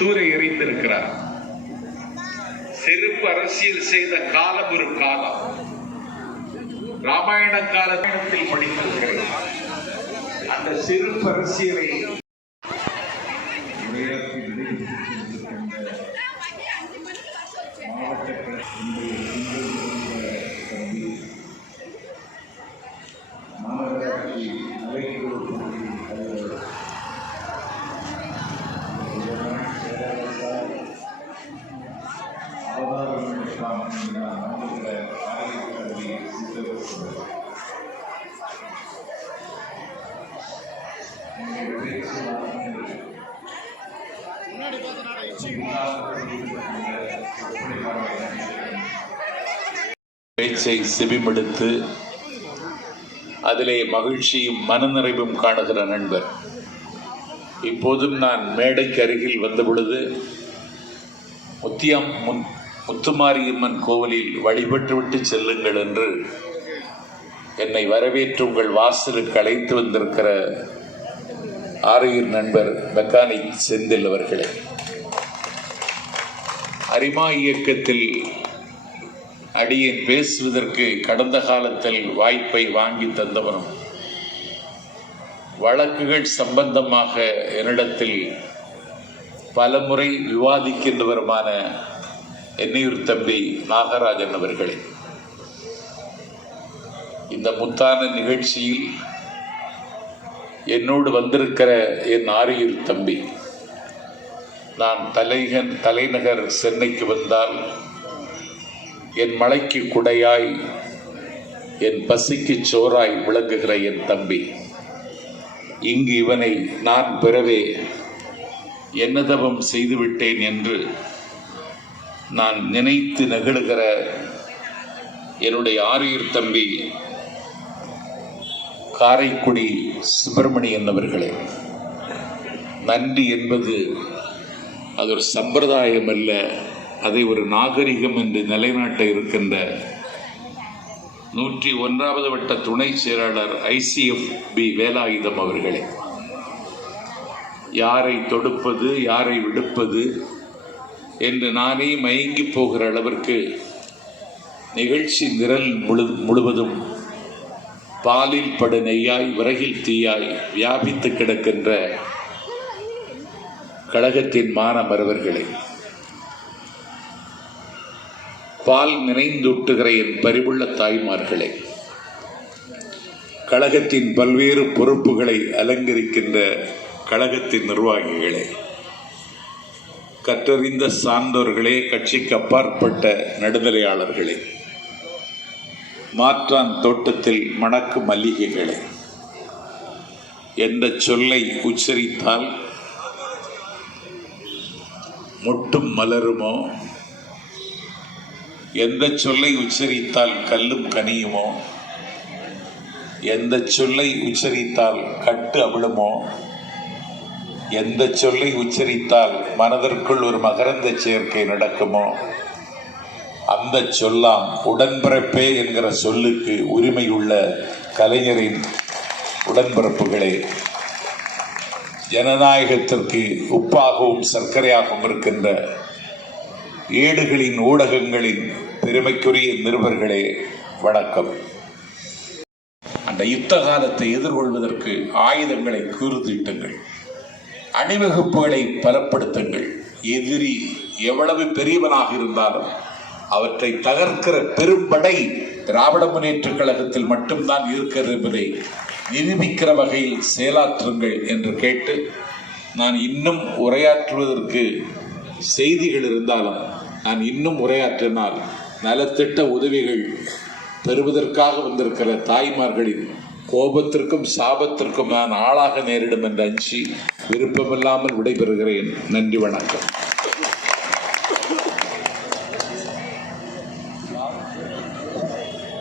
தூரை எறிந்திருக்கிறார் செருப்பு அரசியல் செய்த காலம் ஒரு காலம். ராமாயண காலத்தில் படித்திருக்கிறது அந்த செருப்பு அரசியலை பேச்சை செவிமடுத்து அதிலே மகிழ்ச்சியும் மனநிறைவும் காணுகிற நண்பர். இப்போதும் நான் மேடைக்கு அருகில் வந்தபொழுது முத்தியம் முன் முத்துமாரியம்மன் கோவிலில் வழிபட்டுவிட்டு செல்லுங்கள் என்று என்னை வரவேற்று உங்கள் வாசலுக்கு அழைத்து வந்திருக்கிற ஆரையூர் நண்பர் மெக்கானிக் செந்தில் அவர்களே. அரிமா இயக்கத்தில் அடியேன் பேசுவதற்கு கடந்த காலத்தில் வாய்ப்பை வாங்கி தந்தவரும் வழக்குகள் சம்பந்தமாக என்னிடத்தில் பலமுறை விவாதிக்கின்றவருமான என்னையூர் தம்பி நாகராஜன் அவர்களே இந்த முத்தான நிகழ்ச்சியில் என்னோடு வந்திருக்கிற என் ஆரியூர் தம்பி நான் தலைகன் தலைநகர் சென்னைக்கு வந்தால் என் மலைக்கு குடையாய் என் பசிக்கு சோறாய் விளங்குகிற என் தம்பி. இங்கு இவனை நான் பெறவே என்னதவம் செய்துவிட்டேன் என்று நான் நினைத்து நெகிழுகிற என்னுடைய ஆரியூர் தம்பி காரைக்குடி சுப்பிரமணியன் அவர்களே நன்றி என்பது அது ஒரு சம்பிரதாயம் அல்ல அதை ஒரு நாகரிகம் என்று நிலைநாட்ட இருக்கின்ற நூற்றி ஒன்றாவது வட்ட துணை செயலாளர் ஐசிஎஃப் பி வேலாயுதம் அவர்களே. யாரை தொடுப்பது யாரை விடுப்பது என்று நானே மயங்கி போகிற அளவிற்கு நிகழ்ச்சி நிரல் முழு முழுவதும் பாலில் படு நெய்யாய் விறகில் தீயாய் வியாபித்து கிடக்கின்ற கழகத்தின் மானமரவர்களே பால் நினைந்தூட்டுகிற என் பரிவுள்ள தாய்மார்களே. கழகத்தின் பல்வேறு பொறுப்புகளை அலங்கரிக்கின்ற கழகத்தின் நிர்வாகிகளே. கற்றறிந்த சான்றோர்களே கட்சிக்கு அப்பாற்பட்ட நடுநிலையாளர்களே. மாற்றான் தோட்டத்தில் மணக்கு மல்லிகைகளே. என்ற சொல்லை உச்சரித்தால் முட்டும் மலருமோ? எந்த சொல்லை உச்சரித்தால் கல்லும் கனியுமோ? எந்த சொல்லை உச்சரித்தால் கட்டு அவிழுமோ? எந்த சொல்லை உச்சரித்தால் மனதிற்குள் ஒரு மகரந்த சேர்க்கை நடக்குமோ? அந்த சொல்லாம் உடன்பிறப்பே என்கிற சொல்லுக்கு உரிமையுள்ள கலைஞரின் உடன்பிறப்புகளே. ஜனநாயகத்திற்கு உப்பாகவும் சர்க்கரையாகவும் இருக்கின்ற ஏடுகளின் ஊடகங்களின் பெருமைக்குரிய நிருபர்களே வணக்கம். அந்த யுத்த காலத்தை எதிர்கொள்வதற்கு ஆயுதங்களை கூறுதிட்டுங்கள் அணிவகுப்புகளை பலப்படுத்துங்கள். எதிரி எவ்வளவு பெரியவனாக இருந்தாலும் அவற்றை தகர்க்கிற பெரும்படை திராவிட முன்னேற்ற கழகத்தில் மட்டும்தான் இருக்கிறது என்பதை நிரூபிக்கிற வகையில் செயலாற்றுங்கள் என்று கேட்டு நான் இன்னும் உரையாற்றுவதற்கு செய்திகள் இருந்தாலும் நான் இன்னும் உரையாற்றினால் நலத்திட்ட உதவிகள் பெறுவதற்காக வந்திருக்கிற தாய்மார்களின் கோபத்திற்கும் சாபத்திற்கும் நான் ஆளாக நேரிடும் என்று அஞ்சி விருப்பமில்லாமல் விடைபெறுகிறேன். நன்றி வணக்கம்.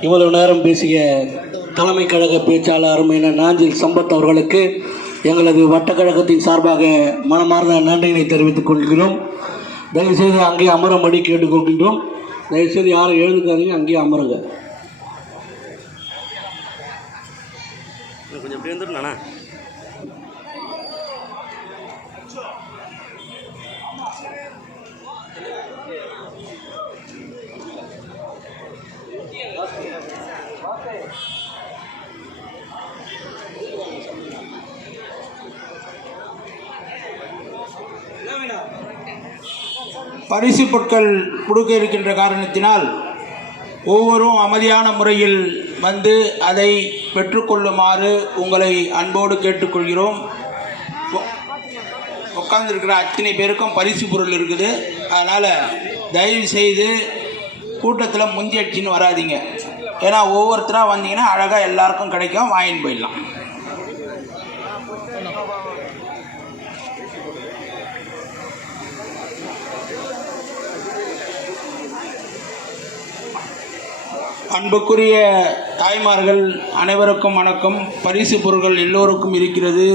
இவ்வளவு நேரம் பேசிய தலைமை கழக பேச்சாளர் அருமையான நாஞ்சில் சம்பத் அவர்களுக்கு எங்களது வட்டக்கழகத்தின் சார்பாக மனமார்ந்த நன்றியினை தெரிவித்துக் கொள்கிறோம். தயவுசெய்து அங்கே அமரும்படி கேட்டுக்கொள்கின்றோம். தயவுசெய்து யாரும் எழுதுக்காதீங்க அங்கேயே அமருங்க. இருந்துருண்ணா பரிசு பொருட்கள் கொடுக்க இருக்கின்ற காரணத்தினால் ஒவ்வொரும் அமைதியான முறையில் வந்து அதை பெற்றுக்கொள்ளுமாறு உங்களை அன்போடு கேட்டுக்கொள்கிறோம். உட்காந்துருக்கிற அத்தனை பேருக்கும் பரிசு பொருள் இருக்குது. அதனால் தயவு செய்து கூட்டத்தில் முந்தி அடிச்சின்னு வராதீங்க. ஏன்னா ஒவ்வொருத்தராக வந்தீங்கன்னா அழகாக எல்லாருக்கும் கிடைக்கும் வாங்கின்னு போயிடலாம். அன்புக்குரிய தாய்மார்கள் அனைவருக்கும் வணக்கம். பரிசு பொருட்கள் எல்லோருக்கும் இருக்கிறது.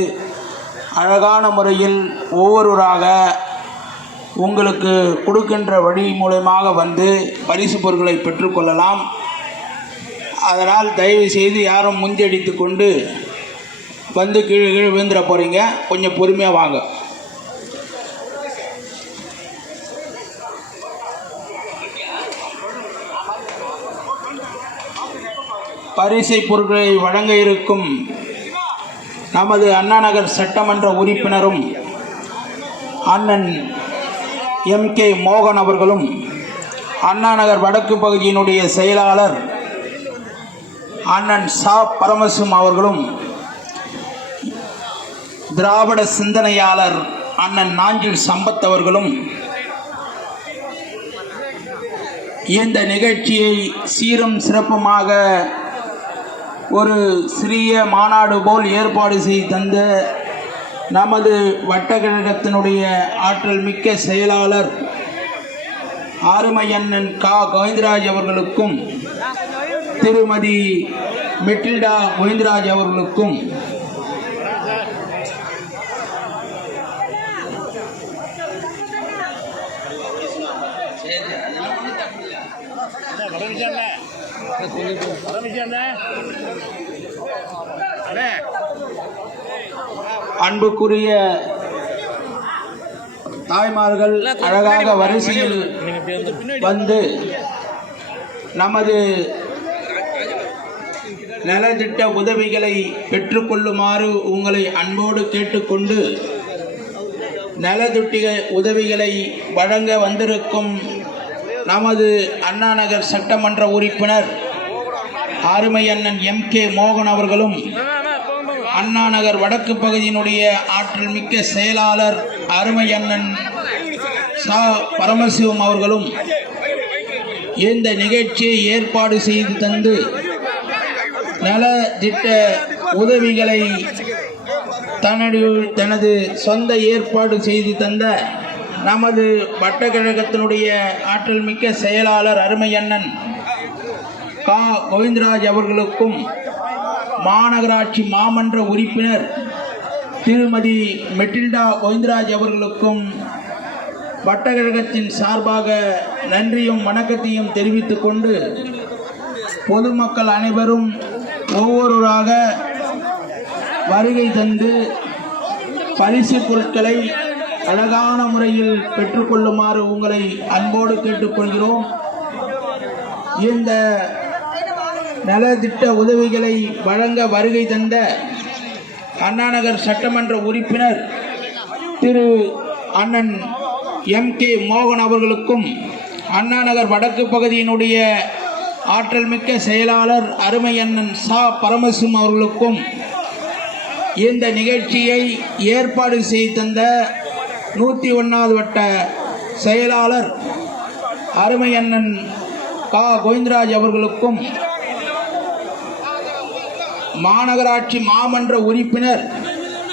அழகான முறையில் ஒவ்வொருவராக உங்களுக்கு கொடுக்கின்ற வழி மூலயமாக வந்து பரிசு பொருட்களை பெற்றுக்கொள்ளலாம் அதனால் தயவு செய்து யாரும் முந்தடித்து கொண்டு வந்து கீழே கீழே விழுந்துட போகிறீங்க கொஞ்சம் பொறுமையாக வாங்க. பரிசை பொருட்களை வழங்க இருக்கும் நமது அண்ணாநகர் சட்டமன்ற உறுப்பினரும் அண்ணன் எம் கே மோகன் அவர்களும் அண்ணாநகர் வடக்கு பகுதியினுடைய செயலாளர் அண்ணன் சா. பரமசிவம் அவர்களும் திராவிட சிந்தனையாளர் அண்ணன் நாஞ்சில் சம்பத் அவர்களும் இந்த நிகழ்ச்சியை சீரும் சிறப்புமாக ஒரு சிறிய மாநாடு போல் ஏற்பாடு செய்து தந்த நமது வட்டக்கழகத்தினுடைய ஆற்றல் மிக்க செயலாளர் ஆறுமையண்ணன் கா. கோவிந்தராஜ் அவர்களுக்கும் திருமதி மெட்டில்டா கோவிந்தராஜ் அவர்களுக்கும் அன்புக்குரிய தாய்மார்கள் அழகாக வரிசையில் வந்து நமது நலத்திட்ட உதவிகளை பெற்றுக்கொள்ளுமாறு உங்களை அன்போடு கேட்டுக்கொண்டு நலத்திட்ட உதவிகளை வழங்க வந்திருக்கும் நமது அண்ணாநகர் சட்டமன்ற உறுப்பினர் அருமை அண்ணன் எம் கே மோகன் அவர்களும் அண்ணா நகர் வடக்கு பகுதியினுடைய ஆற்றல் மிக்க செயலாளர் அருமை அண்ணன் சா. பரமசிவம் அவர்களும் இந்த நிகழ்ச்சியை ஏற்பாடு செய்து தந்து நல திட்ட உதவிகளை தனது தனது சொந்த ஏற்பாடு செய்து தந்த நமது வட்டக்கழகத்தினுடைய ஆற்றல் மிக்க செயலாளர் அருமை அண்ணன் கா. கோவிந்தராஜ் அவர்களுக்கும் மாநகராட்சி மாமன்ற உறுப்பினர் திருமதி மெட்டில்டா கோவிந்தராஜ் அவர்களுக்கும் வட்டக்கழகத்தின் சார்பாக நன்றியும் வணக்கத்தையும் தெரிவித்துக் கொண்டு பொதுமக்கள் அனைவரும் ஒவ்வொருவராக வருகை தந்து பரிசு பொருட்களை அழகான முறையில் பெற்றுக்கொள்ளுமாறு உங்களை அன்போடு கேட்டுக்கொள்கிறோம். இந்த நலத்திட்ட உதவிகளை வழங்க வருகை தந்த அண்ணாநகர் சட்டமன்ற உறுப்பினர் திரு அண்ணன் எம் கே மோகன் அவர்களுக்கும் அண்ணாநகர் வடக்கு பகுதியினுடைய ஆற்றல் மிக்க செயலாளர் அருமை அண்ணன் சா. பரமசிம் அவர்களுக்கும் இந்த நிகழ்ச்சியை ஏற்பாடு செய்து தந்த நூற்றி ஒன்றாவது வட்ட செயலாளர் அருமை அண்ணன் கா. கோவிந்தராஜ் அவர்களுக்கும் மாநகராட்சி மாமன்ற உறுப்பினர்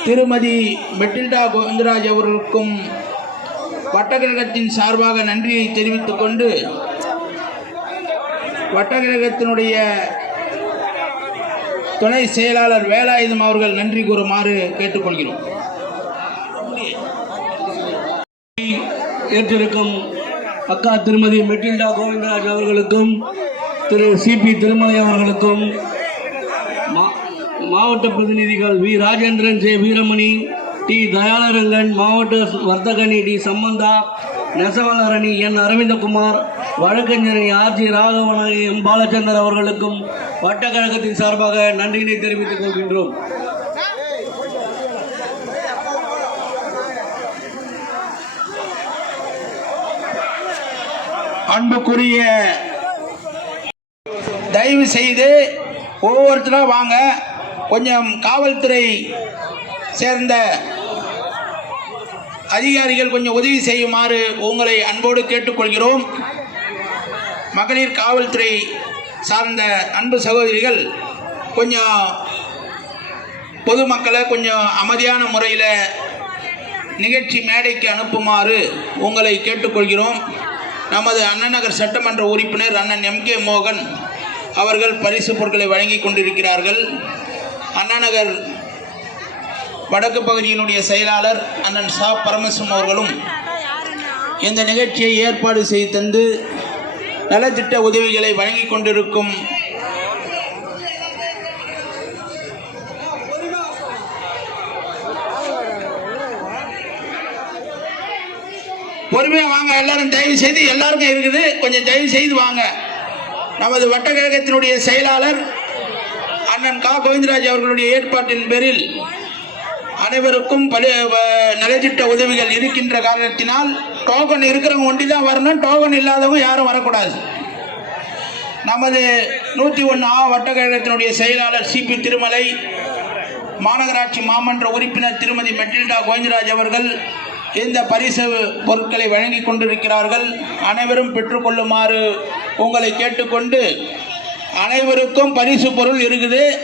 திருமதி மெட்டில்டா கோவிந்தராஜ் அவர்களுக்கும் வட்டக்கழகத்தின் சார்பாக நன்றியை தெரிவித்துக் கொண்டு வட்டக்கழகத்தினுடைய துணை செயலாளர் வேலாயுதம் அவர்கள் நன்றி கூறுமாறு கேட்டுக்கொள்கிறோம். ஏற்றிருக்கும் அக்கா திருமதி மெட்டில்டா கோவிந்தராஜ் அவர்களுக்கும் திரு சிபி திருமலை அவர்களுக்கும் மாவட்ட பிரதிநிதிகள் V. Rajendran J. Veeramani T. Dayalarangan மாவட்ட வர்த்தகணி டி. சம்பந்தா நெசவாளரணி என். அரவிந்தகுமார் வழக்கறிஞரணி ஆர்ஜி ராகவன் எம். பாலச்சந்தர் அவர்களுக்கும் வட்டக்கழகத்தின் சார்பாக நன்றியினை தெரிவித்துக் கொள்கின்றோம். அன்புக்குரிய தயவு செய்து ஒவ்வொருத்தரும் வாங்க. கொஞ்சம் காவல்துறை சேர்ந்த அதிகாரிகள் கொஞ்சம் உதவி செய்யுமாறு உங்களை அன்போடு கேட்டுக்கொள்கிறோம். மகளிர் காவல்துறை சார்ந்த அன்பு சகோதரிகள் கொஞ்சம் பொதுமக்களை கொஞ்சம் அமைதியான முறையில் நிகழ்ச்சி மேடைக்கு அனுப்புமாறு உங்களை கேட்டுக்கொள்கிறோம். நமது அண்ணநகர் சட்டமன்ற உறுப்பினர் அண்ணன் எம் கே மோகன் அவர்கள் பரிசு பொருட்களை வழங்கி கொண்டிருக்கிறார்கள். அண்ணாநகர் வடக்கு பகுதியினுடைய செயலாளர் அண்ணன் சா. பரமசிவம் அவர்களும் இந்த நிகழ்ச்சியை ஏற்பாடு செய்து தந்து நலத்திட்ட உதவிகளை வழங்கி கொண்டிருக்கும் பொறுமையாக வாங்க எல்லாரும் தயவு செய்து எல்லாருக்கும் இருக்குது. கொஞ்சம் தயவு செய்து வாங்க. நமது வட்டக்கழகத்தினுடைய செயலாளர் அண்ணன் கா. கோவிந்தராஜ் அவர்களுடைய ஏற்பாட்டின் பேரில் அனைவருக்கும் பலி நலத்திட்ட உதவிகள் இருக்கின்ற காரணத்தினால் டோக்கன் இருக்கிறவங்க ஒண்டி தான் வரணும் டோக்கன் இல்லாதவங்க யாரும் வரக்கூடாது. நமது நூற்றி ஒன்று ஆ வட்டக்கழகத்தினுடைய செயலாளர் சிபி திருமலை மாநகராட்சி மாமன்ற உறுப்பினர் திருமதி மெட்டில்டா கோவிந்தராஜ் அவர்கள் இந்த பரிசு பொருட்களை வழங்கி கொண்டிருக்கிறார்கள். அனைவரும் பெற்றுக்கொள்ளுமாறு உங்களை கேட்டுக்கொண்டு அனைவருக்கும் பரிசு பொருள் இருக்குது.